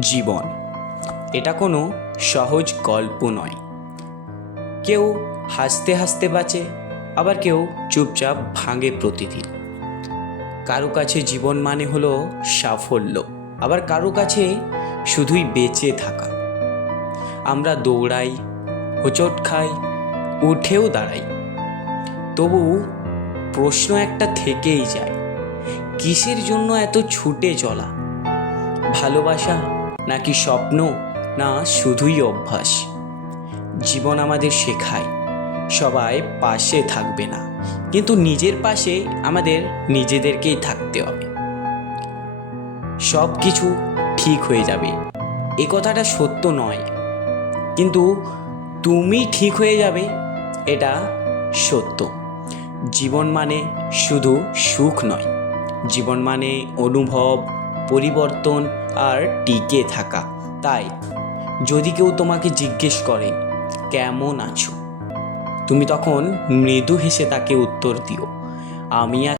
জীবন এটা কোনো সহজ গল্প নয়। কেউ হাসতে হাসতে বাঁচে, আবার কেউ চুপচাপ ভাঙে প্রতিদিন। কারো কাছে জীবন মানে হলো সাফল্য, আবার কারো কাছে শুধুই বেঁচে থাকা। আমরা দৌড়াই, হোঁচট খাই, উঠেও দাঁড়াই, তবু প্রশ্ন একটা থেকেই যায়, কিসের জন্য এত ছুটে চলা? ভালোবাসা নাকি স্বপ্ন, না শুধুই অভ্যাস? জীবন আমাদের শেখায় সবাই পাশে থাকবে না, কিন্তু নিজের পাশে আমাদের নিজেদেরকেই থাকতে হবে। সব কিছু ঠিক হয়ে যাবে এ কথাটা সত্য নয়, কিন্তু তুমি ঠিক হয়ে যাবে এটা সত্য। জীবন মানে শুধু সুখ নয়, জীবন মানে অনুভব, পরিবর্তন আর টিকে থাকা। তাই যদি কেউ তোমাকে জিজ্ঞেস করে কেমন আছো, তুমি তখন মৃদু হেসে তাকে উত্তর দিও, আমি